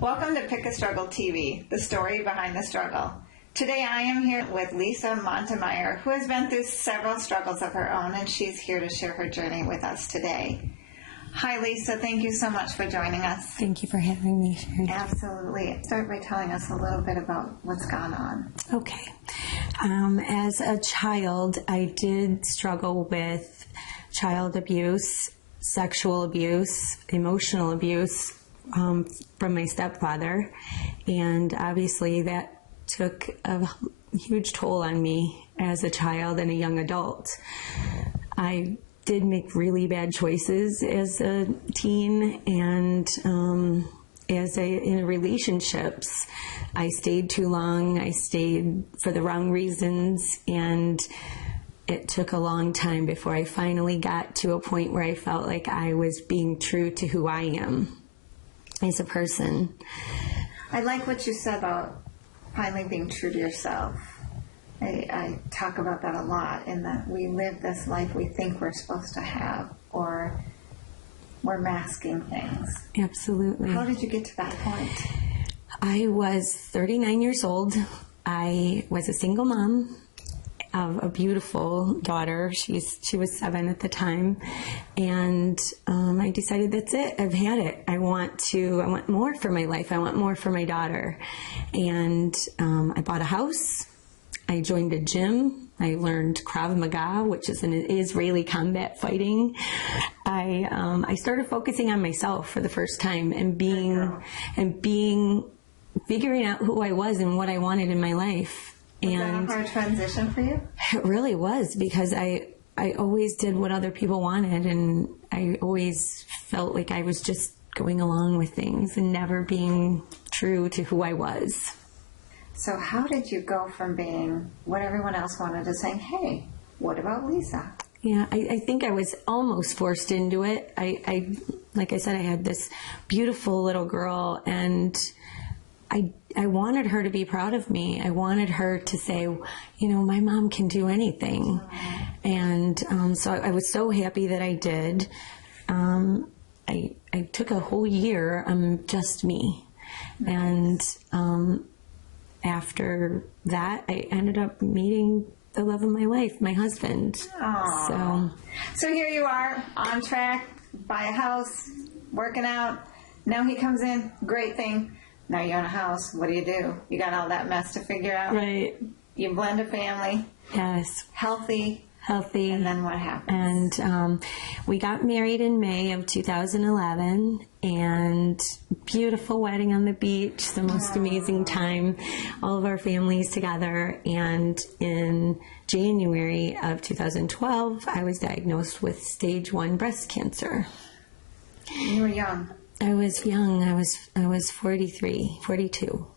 Welcome to Pick a Struggle TV, the story behind the struggle. Today I am here with Lisa Montemayer, who has been through several struggles of her own, and she's here to share her journey with us today. Hi Lisa, thank you so much for joining us. Thank you for having me, Shari. Absolutely. Start by telling us a little bit about what's gone on. Okay. As a child, I did struggle with child abuse, sexual abuse, emotional abuse from my stepfather, and obviously that took a huge toll on me as a child and a young adult. I did make really bad choices as a teen, and in relationships, I stayed too long. I stayed for the wrong reasons, and it took a long time before I finally got to a point where I felt like I was being true to who I am as a person. I like what you said about finally being true to yourself. I talk about that a lot, in that we live this life we think we're supposed to have, or we're masking things. Absolutely. How did you get to that point? I was 39 years old. I was a single mom of a beautiful daughter. She was 7 at the time, and I decided that's it. I've had it. I want more for my life. I want more for my daughter, and I bought a house. I joined a gym. I learned Krav Maga, which is an Israeli combat fighting. I started focusing on myself for the first time and figuring out who I was and what I wanted in my life. Was that a hard transition for you? It really was, because I always did what other people wanted, and I always felt like I was just going along with things and never being true to who I was. So how did you go from being what everyone else wanted to saying, hey, what about Lisa? Yeah, I think I was almost forced into it. Like I said, I had this beautiful little girl, and I wanted her to be proud of me. I wanted her to say, my mom can do anything. And so I was so happy that I did. I took a whole year, just me. Nice. And after that, I ended up meeting the love of my life, my husband. So here you are, on track, buy a house, working out. Now he comes in, great thing. Now you own a house. What do? You got all that mess to figure out. Right. You blend a family. Yes. Healthy. And then what happens? And we got married in May of 2011, and beautiful wedding on the beach, the most amazing time, all of our families together. And in January of 2012, I was diagnosed with stage 1 breast cancer. You were young. I was young. I was 42.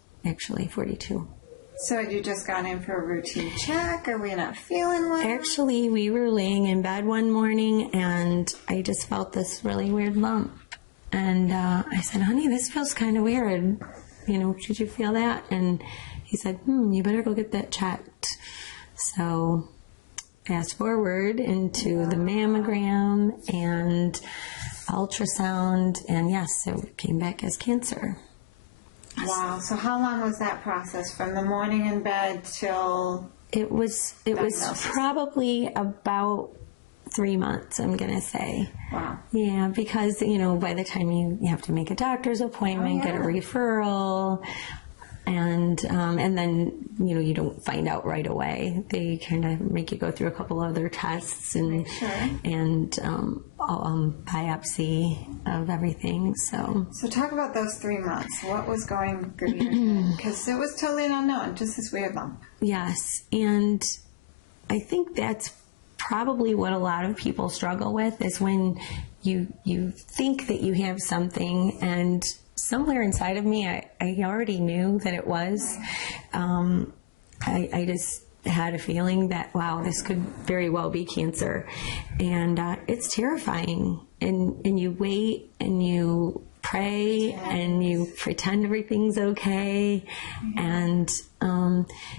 So had you just gone in for a routine check? Are we not feeling well? Actually, we were laying in bed one morning, and I just felt this really weird lump. And I said, honey, this feels kind of weird. Did you feel that? And he said, you better go get that checked. So fast forward into the mammogram and ultrasound, and yes, it came back as cancer. Wow. So how long was that process, from the morning in bed till it was probably about 3 months, I'm going to say. Wow. Yeah, because, by the time you have to make a doctor's appointment, get a referral, and then, you don't find out right away. They kind of make you go through a couple other tests and biopsy of everything. So talk about those 3 months. What was going through your head? Because it was totally unknown, just this weird lump. Yes, and I think that's probably what a lot of people struggle with, is when you think that you have something, and somewhere inside of me, I already knew that it was. I just had a feeling that, wow, this could very well be cancer. And it's terrifying. And you wait, and you pray, and you pretend everything's okay. And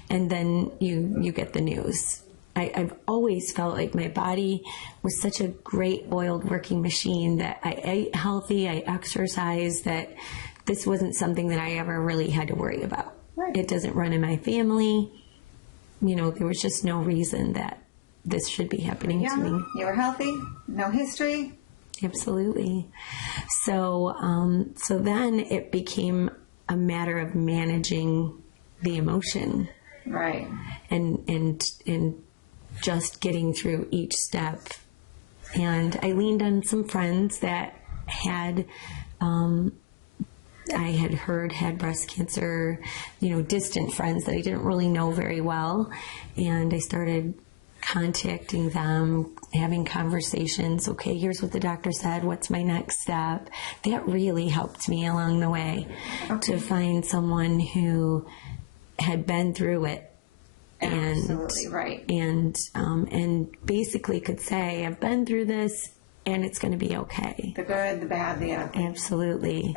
then you get the news. I've always felt like my body was such a great oiled working machine, that I ate healthy, I exercised, that this wasn't something that I ever really had to worry about. Right. It doesn't run in my family. You know, there was just no reason that this should be happening to me. You were healthy, no history. Absolutely. So, so then it became a matter of managing the emotion. Right. And just getting through each step. And I leaned on some friends that had, I had heard had breast cancer, you know, distant friends that I didn't really know very well. And I started contacting them, having conversations. Okay, here's what the doctor said. What's my next step? That really helped me along the way to find someone who had been through it. Absolutely right. And basically could say, I've been through this and it's going to be okay. The good, the bad, the ugly. Absolutely.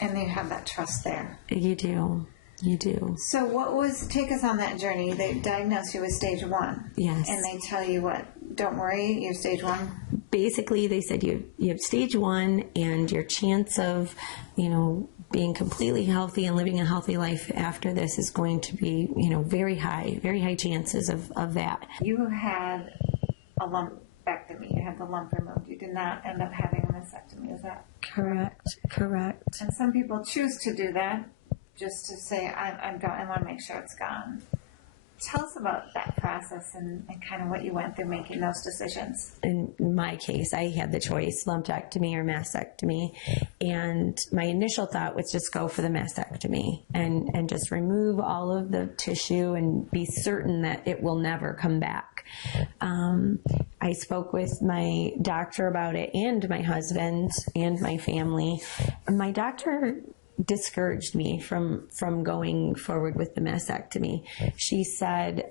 And you have that trust there. You do. You do. So take us on that journey. They diagnosed you with stage 1. Yes. And they tell you what? Don't worry, you have stage 1? Basically, they said you have stage 1 and your chance of, you know, being completely healthy and living a healthy life after this is going to be, you know, very high chances of that. You had a lumpectomy. You had the lump removed. You did not end up having a mastectomy. Is that correct? Correct. And some people choose to do that just to say, I'm going, I want to make sure it's gone. Tell us about that process and kind of what you went through making those decisions. In my case, I had the choice, lumpectomy or mastectomy. And my initial thought was just go for the mastectomy and just remove all of the tissue and be certain that it will never come back. I spoke with my doctor about it and my husband and my family. My doctor discouraged me from going forward with the mastectomy. She said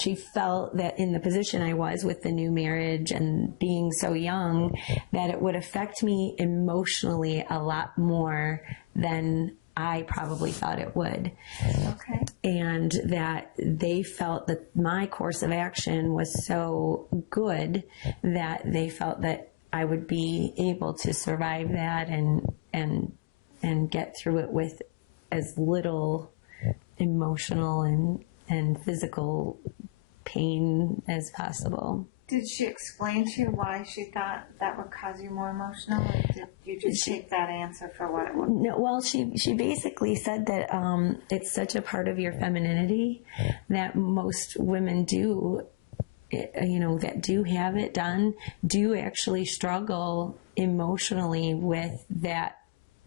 she felt that in the position I was with the new marriage and being so young, that it would affect me emotionally a lot more than I probably thought it would. Okay. And that they felt that my course of action was so good that they felt that I would be able to survive that and get through it with as little emotional and physical pain as possible. Did she explain to you why she thought that would cause you more emotional, or did you just take that answer for what it was? No, well, she basically said that it's such a part of your femininity that most women do, you know, that do have it done, do actually struggle emotionally with that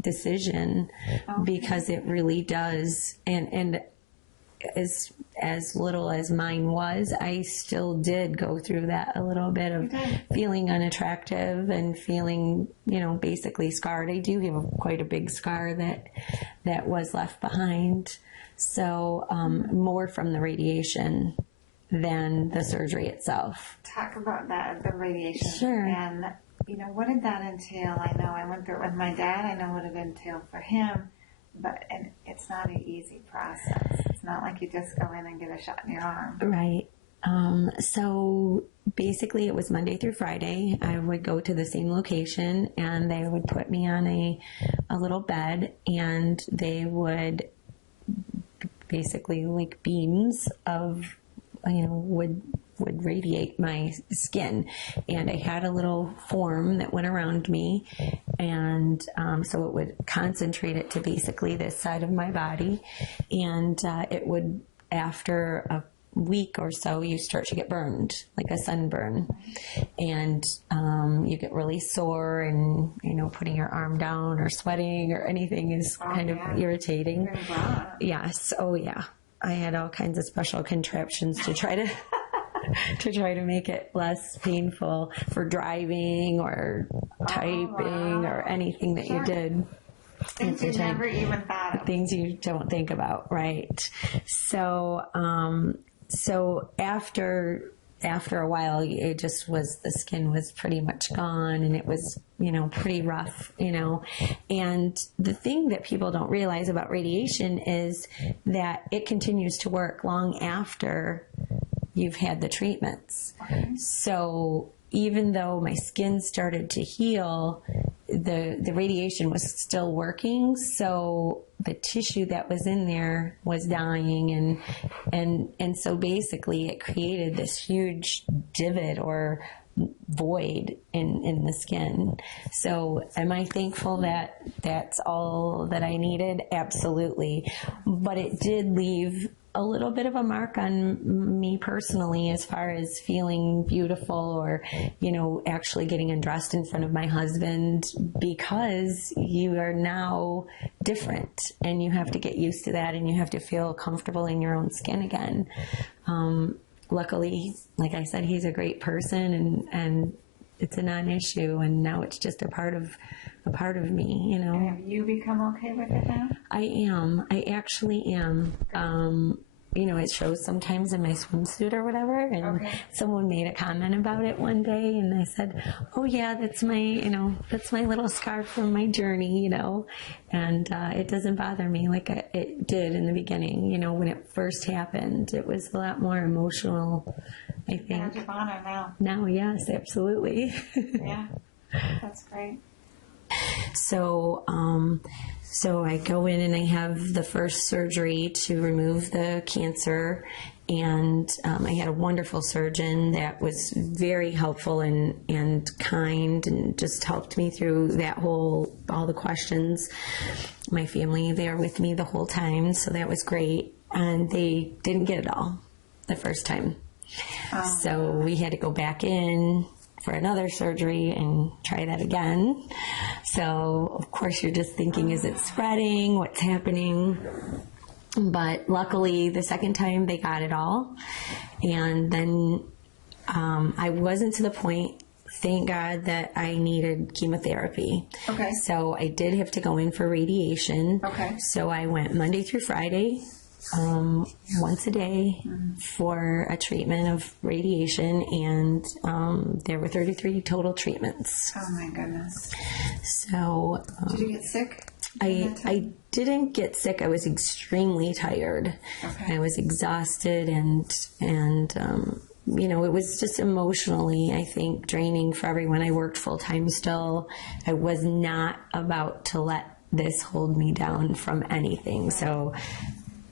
decision. Okay. Because it really does. And as little as mine was, I still did go through that a little bit of feeling unattractive and feeling, you know, basically scarred. I do have quite a big scar that was left behind. So more from the radiation than the surgery itself. Talk about that, the radiation. Sure. And, you know, what did that entail? I know I went through it with my dad. I know what it entailed for him. And it's not an easy process. It's not like you just go in and get a shot in your arm. Right. So basically it was Monday through Friday. I would go to the same location and they would put me on a little bed and they would basically like beams of, you know, would radiate my skin. And I had a little form that went around me. And so it would concentrate it to basically this side of my body. And it would, after a week or so, you start to get burned, like a sunburn. And you get really sore and, you know, putting your arm down or sweating or anything is kind of irritating. Yes. Oh, yeah. I had all kinds of special contraptions to try to make it less painful for driving or typing or anything that you did. Things you never even thought of. Things you don't think about, right? So, so after a while, it just was, the skin was pretty much gone and it was, you know, pretty rough, you know. And the thing that people don't realize about radiation is that it continues to work long after you've had the treatments. Okay. So even though my skin started to heal, the radiation was still working, so the tissue that was in there was dying, and so basically it created this huge divot or void in the skin. So am I thankful that that's all that I needed? Absolutely. But it did leave a little bit of a mark on me personally as far as feeling beautiful or, actually getting undressed in front of my husband, because you are now different and you have to get used to that and you have to feel comfortable in your own skin again. Luckily, like I said, he's a great person and it's a non-issue, and now it's just a part of me, Have you become okay with it now? I am. I actually am. It shows sometimes in my swimsuit or whatever, and someone made a comment about it one day, and I said, oh yeah, that's my little scarf from my journey, and it doesn't bother me like it did in the beginning, when it first happened. It was a lot more emotional, I think. Badge of honor now. Now, yes, absolutely. Yeah, that's great. So I go in and I have the first surgery to remove the cancer, and I had a wonderful surgeon that was very helpful and kind and just helped me through all the questions. My family, they were with me the whole time, so that was great. And they didn't get it all the first time. So we had to go back in for another surgery and try that again. So, of course, you're just thinking, is it spreading? What's happening? But luckily, the second time they got it all. And then I wasn't to the point, thank God, that I needed chemotherapy. Okay. So I did have to go in for radiation. Okay. So I went Monday through Friday, once a day for a treatment of radiation, and there were 33 total treatments. Oh my goodness. So did you get sick? I didn't get sick. I was extremely tired. Okay. I was exhausted and it was just emotionally, I think, draining for everyone. I worked full time still. I was not about to let this hold me down from anything. So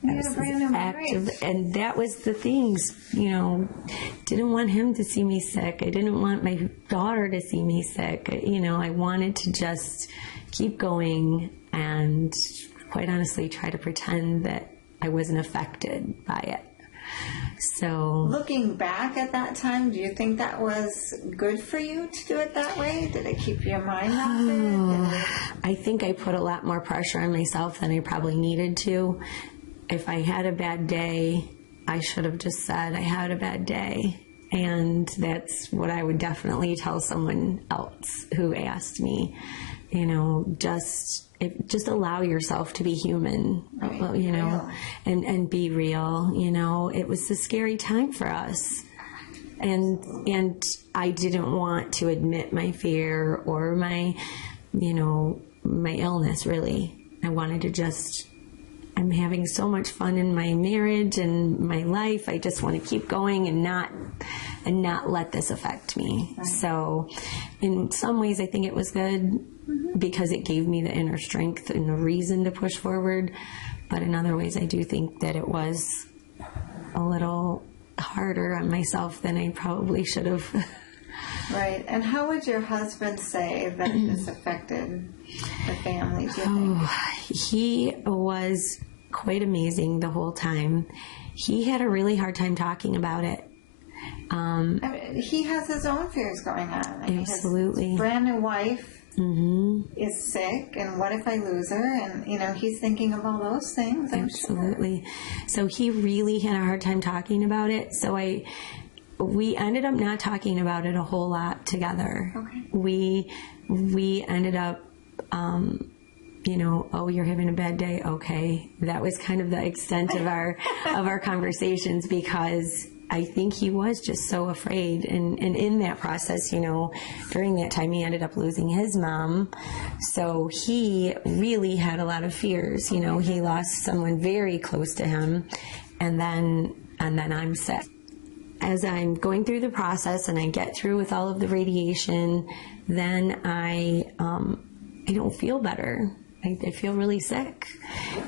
I was active, and that was the things, didn't want him to see me sick. I didn't want my daughter to see me sick. I wanted to just keep going and, quite honestly, try to pretend that I wasn't affected by it. So, looking back at that time, do you think that was good for you to do it that way? Did it keep your mind off it? I think I put a lot more pressure on myself than I probably needed to. If I had a bad day, I should have just said I had a bad day. And that's what I would definitely tell someone else who asked me, just allow yourself to be human, right. and be real. It was a scary time for us. And I didn't want to admit my fear or my illness, really. I wanted to I'm having so much fun in my marriage and my life. I just want to keep going and not let this affect me. Right. So in some ways, I think it was good because it gave me the inner strength and the reason to push forward. But in other ways, I do think that it was a little harder on myself than I probably should have. Right. And how would your husband say that this affected the family, do you think? He was quite amazing the whole time. He had a really hard time talking about it. He has his own fears going on. Absolutely. His brand new wife is sick, and what if I lose her? And, he's thinking of all those things. Absolutely. So he really had a hard time talking about it. So we ended up not talking about it a whole lot together. Okay. We ended up, oh, you're having a bad day. Okay. That was kind of the extent of our conversations, because I think he was just so afraid. And in that process, during that time, he ended up losing his mom. So he really had a lot of fears. He lost someone very close to him. And then I'm sick. As I'm going through the process and I get through with all of the radiation, then I don't feel better. I feel really sick.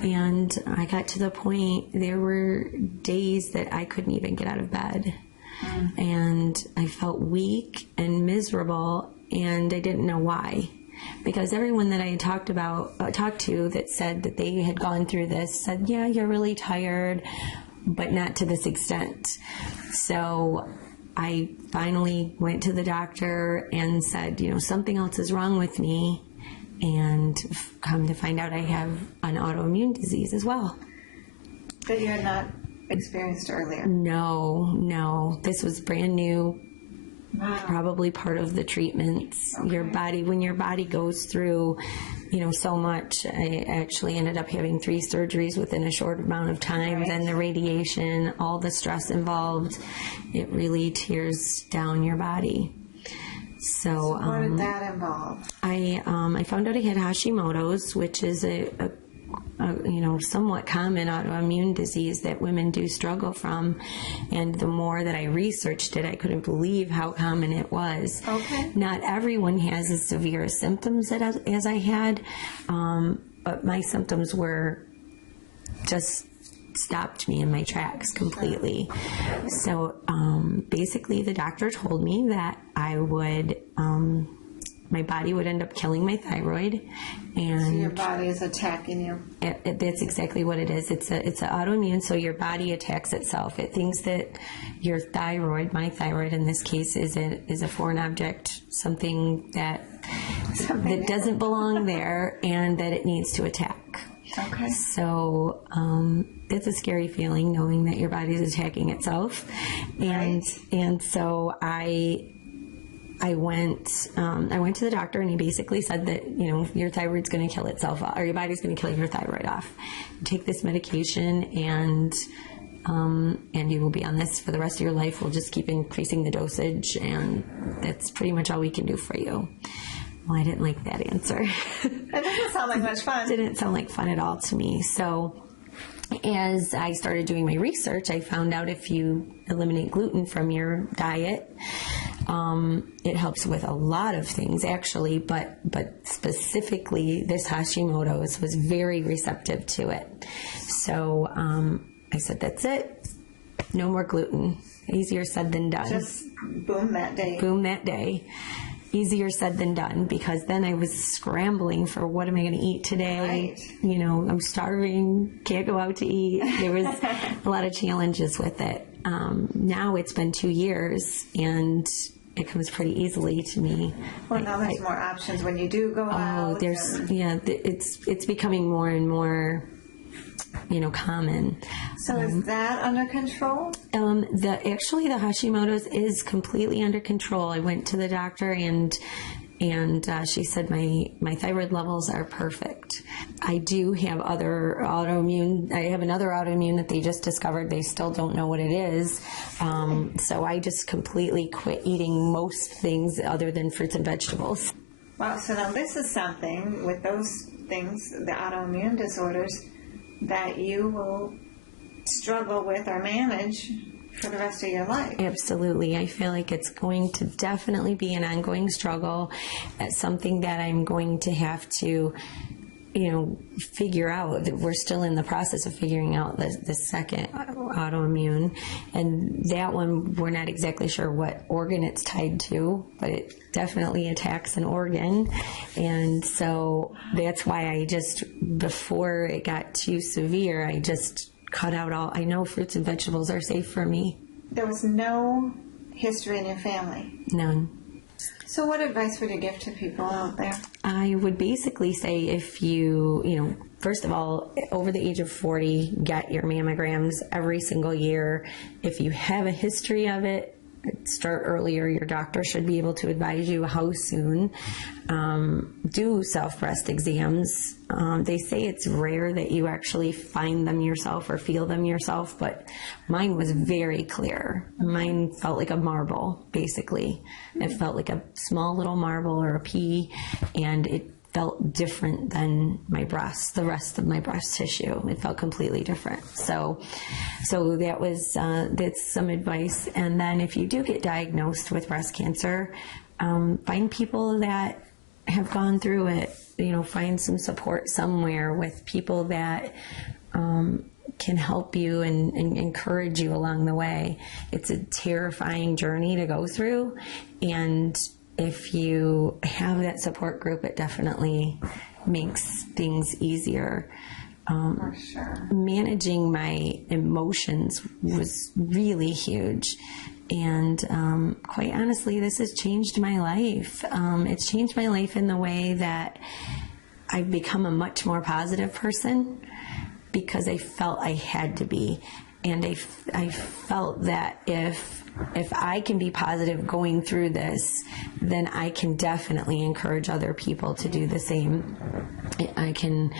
And I got to the point, there were days that I couldn't even get out of bed. And I felt weak and miserable, and I didn't know why. Because everyone that I had talked to that said that they had gone through this said, yeah, you're really tired, but not to this extent. So I finally went to the doctor and said, something else is wrong with me. And come to find out I have an autoimmune disease as well. That you had not experienced earlier? No. This was brand new. Wow. Probably part of the treatments. Okay. When your body goes through, so much. I actually ended up having 3 surgeries within a short amount of time. Right. Then the radiation, all the stress involved, it really tears down your body. So what did that involve? I found out I had Hashimoto's, which is a somewhat common autoimmune disease that women do struggle from. And the more that I researched it, I couldn't believe how common it was. Okay. Not everyone has as severe symptoms as I had, but my symptoms were just stopped me in my tracks completely. So basically the doctor told me that I would my body would end up killing my thyroid, and so your body is attacking you. That's exactly what it is. It's an autoimmune, so your body attacks itself. It thinks that your thyroid, my thyroid in this case, is a foreign object, something that doesn't belong there, and that it needs to attack. Okay. So it's a scary feeling knowing that your body is attacking itself, and so I went to the doctor, and he basically said that, your thyroid's going to kill itself off, or your body's going to kill your thyroid off. Take this medication, and you will be on this for the rest of your life. We'll just keep increasing the dosage, and that's pretty much all we can do for you. Well, I didn't like that answer. That doesn't sound like much fun. It didn't sound like fun at all to me. So as I started doing my research, I found out if you eliminate gluten from your diet, it helps with a lot of things, actually, but specifically this Hashimoto's was very receptive to it. So I said, that's it. No more gluten. Easier said than done. Just boom that day. Boom that day. Easier said than done, because then I was scrambling for what am I going to eat today? Right. I'm starving, can't go out to eat. There was a lot of challenges with it. Now it's been 2 years, and it comes pretty easily to me. Well, now there's more options when you do go out. It's becoming more and more, common. So is that under control? Actually the Hashimoto's is completely under control. I went to the doctor, and she said my thyroid levels are perfect. I do have other autoimmune. I have another autoimmune that they just discovered. They still don't know what it is. So I just completely quit eating most things other than fruits and vegetables. Wow. So now this is something with those things, the autoimmune disorders, that you will struggle with or manage for the rest of your life. Absolutely. I feel like it's going to definitely be an ongoing struggle. It's something that I'm going to have to, figure out. That we're still in the process of figuring out the second autoimmune. And that one, we're not exactly sure what organ it's tied to, but it definitely attacks an organ. And so that's why before it got too severe, I just cut out all. I know fruits and vegetables are safe for me. There was no history in your family? None. So what advice would you give to people out there? I would basically say if you first of all, over the age of 40, get your mammograms every single year. If you have a history of it, start earlier. Your doctor should be able to advise you how soon. Do self-breast exams. They say it's rare that you actually find them yourself or feel them yourself, but mine was very clear. Mine felt like a marble, basically. It felt like a small little marble or a pea, and it felt different than my breast, the rest of my breast tissue. It felt completely different. So that's some advice. And then if you do get diagnosed with breast cancer, find people that have gone through it, find some support somewhere with people that can help you and encourage you along the way. It's a terrifying journey to go through, and if you have that support group, it definitely makes things easier. For sure. Managing my emotions was really huge. And quite honestly, this has changed my life. It's changed my life in the way that I've become a much more positive person because I felt I had to be. And I felt that if I can be positive going through this, then I can definitely encourage other people to do the same. I can,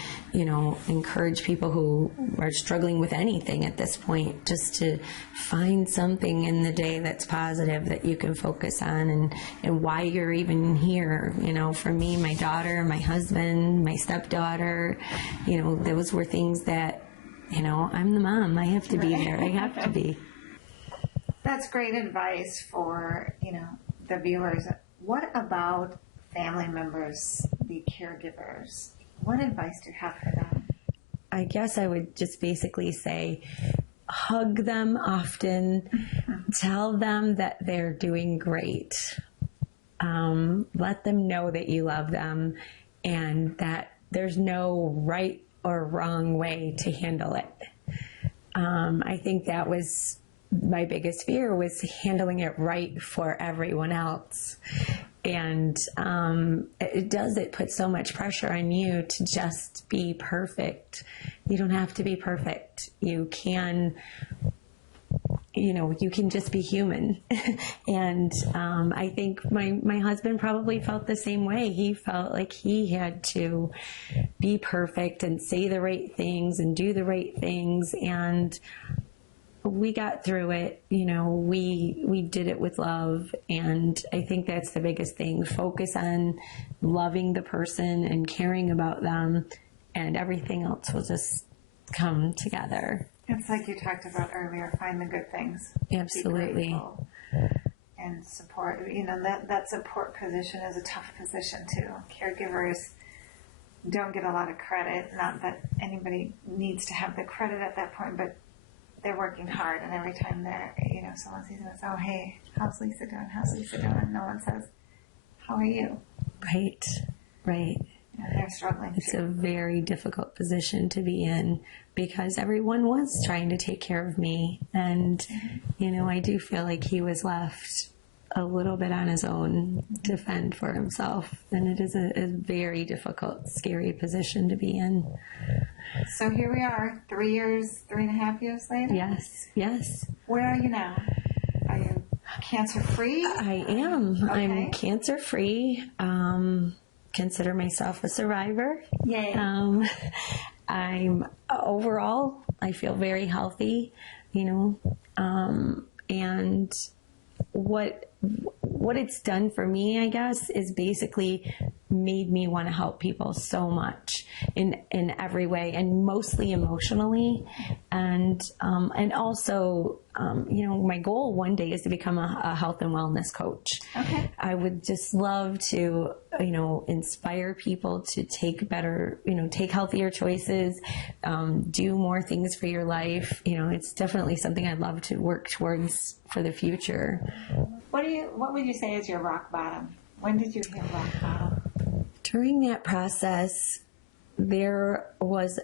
encourage people who are struggling with anything at this point, just to find something in the day that's positive that you can focus on and why you're even here. For me, my daughter, my husband, my stepdaughter, those were things that, I'm the mom. I have to be there. I have to be. That's great advice for, the viewers. What about family members, the caregivers? What advice do you have for them? I guess I would just basically say, hug them often. Tell them that they're doing great. Let them know that you love them and that there's no right or wrong way to handle it. I think that was my biggest fear, was handling it right for everyone else. And it puts so much pressure on you to just be perfect. You don't have to be perfect. You can just be human. And I think my husband probably felt the same way. He felt like he had to be perfect and say the right things and do the right things. And we got through it. We did it with love. And I think that's the biggest thing. Focus on loving the person and caring about them, and everything else will just come together. It's like you talked about earlier, find the good things. Absolutely. And support. That support position is a tough position too. Caregivers don't get a lot of credit. Not that anybody needs to have the credit at that point, but they're working hard. And every time someone sees us, oh, hey, how's Lisa doing? How's Lisa doing? And no one says, how are you? Right. They're struggling. It's a very difficult position to be in because everyone was trying to take care of me. And, I do feel like he was left a little bit on his own to fend for himself. And it is a very difficult, scary position to be in. So here we are, 3.5 years later? Yes. Where are you now? Are you cancer-free? I am. Okay. I'm cancer-free. Consider myself a survivor. Yay. I'm overall, I feel very healthy, and what it's done for me, I guess, is basically made me want to help people so much in every way, and mostly emotionally. And also, my goal one day is to become a health and wellness coach. Okay. I would just love to, inspire people to take take healthier choices, do more things for your life. It's definitely something I'd love to work towards for the future. What would you say is your rock bottom? When did you hit rock bottom? During that process, there was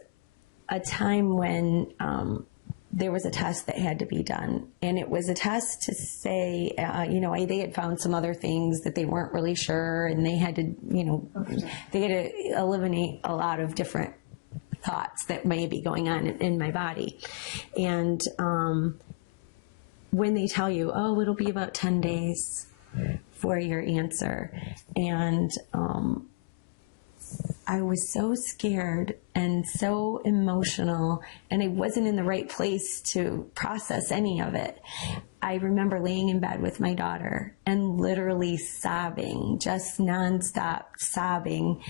a time when there was a test that had to be done. And it was a test to say, they had found some other things that they weren't really sure, and they had to, they had to eliminate a lot of different thoughts that may be going on in my body. And when they tell you, oh, it'll be about 10 days for your answer. And I was so scared and so emotional, and I wasn't in the right place to process any of it. I remember laying in bed with my daughter and literally sobbing, just nonstop sobbing,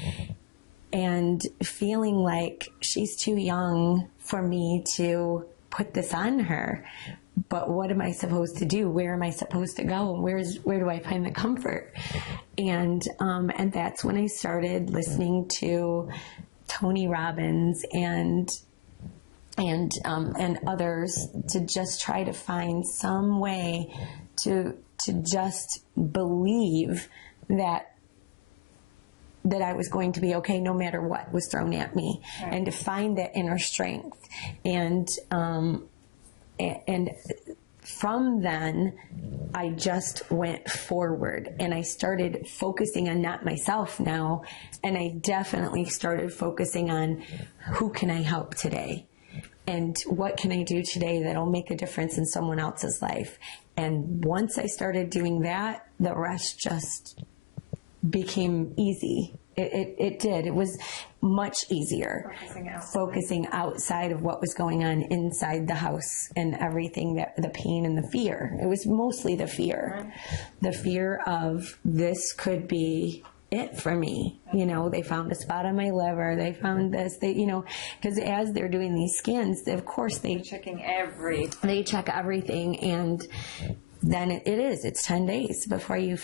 and feeling like she's too young for me to put this on her. but what am I supposed to do? Where am I supposed to go? Where do I find the comfort? And that's when I started listening to Tony Robbins and others to just try to find some way to just believe that I was going to be okay no matter what was thrown at me, right. And to find that inner strength. And from then, I just went forward and I started focusing on not myself now. And I definitely started focusing on who can I help today? And what can I do today that'll make a difference in someone else's life? And once I started doing that, the rest just became easy. It did. It was much easier focusing outside of what was going on inside the house and everything, that the pain and the fear. It was mostly the fear. Right. The fear of this could be it for me. You know, they found a spot on my liver. They found this. Because as they're doing these scans, of course they're checking everything. They check everything, and then it's 10 days before you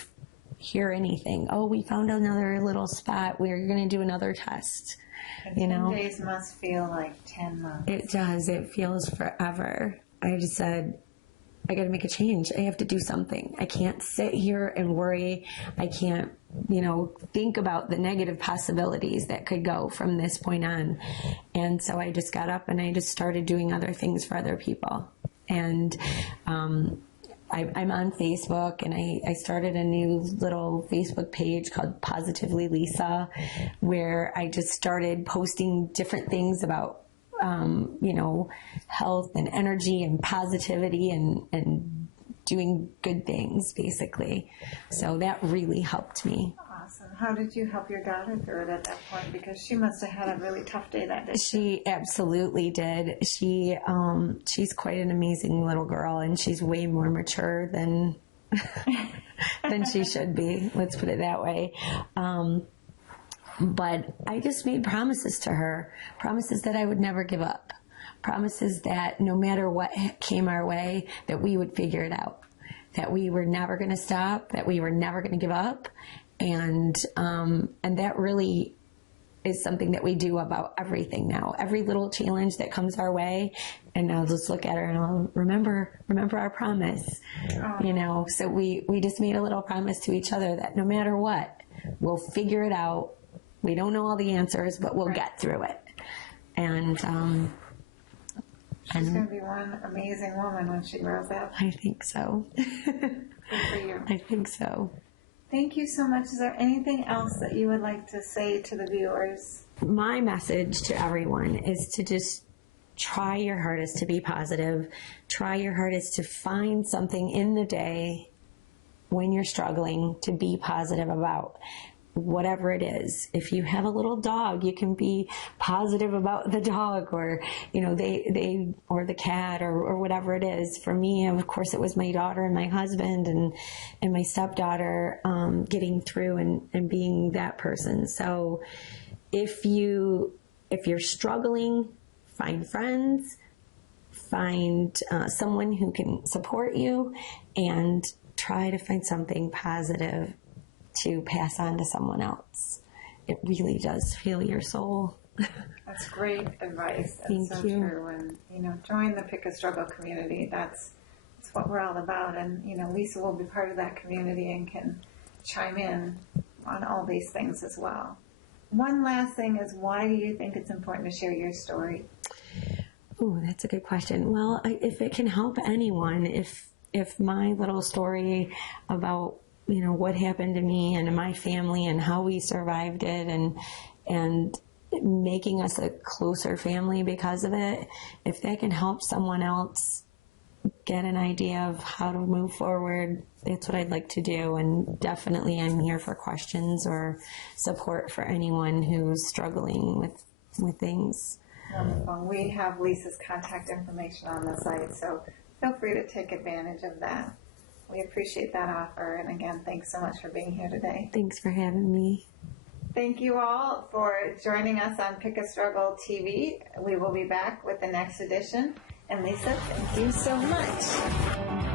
hear anything. Oh, we found another little spot. We're going to do another test. And 10 days must feel like 10 months. It does. It feels forever. I just said, I got to make a change. I have to do something. I can't sit here and worry. I can't, think about the negative possibilities that could go from this point on. And so I just got up and I just started doing other things for other people. And, I'm on Facebook, and I started a new little Facebook page called Positively Lisa, where I just started posting different things about, health and energy and positivity and doing good things, basically. So that really helped me. Awesome. How did you help your daughter through it at that point? Because she must have had a really tough day that day. She absolutely did. She's quite an amazing little girl, and she's way more mature than she should be. Let's put it that way. But I just made promises to her, promises that I would never give up, promises that no matter what came our way, that we would figure it out, that we were never going to stop, that we were never going to give up. And that really is something that we do about everything now. Every little challenge that comes our way, and I'll just look at her and I'll remember our promise. So we just made a little promise to each other that no matter what, we'll figure it out. We don't know all the answers, but we'll get through it. And she's going to be one amazing woman when she grows up. I think so. Good for you. I think so. Thank you so much. Is there anything else that you would like to say to the viewers? My message to everyone is to just try your hardest to be positive. Try your hardest to find something in the day when you're struggling to be positive about. Whatever it is. If you have a little dog, you can be positive about the dog, or they or the cat, or whatever it is. For me, of course, it was my daughter and my husband and my stepdaughter getting through and being that person. So if you're struggling, find friends, find someone who can support you, and try to find something positive to pass on to someone else. It really does heal your soul. That's great advice. That's Thank so you. true. And, join the Pick a Struggle community. That's what we're all about. And, Lisa will be part of that community and can chime in on all these things as well. One last thing is, why do you think it's important to share your story? Oh, that's a good question. Well, if it can help anyone, if my little story about what happened to me and my family and how we survived it and making us a closer family because of it, if that can help someone else get an idea of how to move forward, that's what I'd like to do. And definitely I'm here for questions or support for anyone who's struggling with things. Wonderful. We have Lisa's contact information on the site, so feel free to take advantage of that. We appreciate that offer. And again, thanks so much for being here today. Thanks for having me. Thank you all for joining us on Pick a Struggle TV. We will be back with the next edition. And Lisa, thank you so much.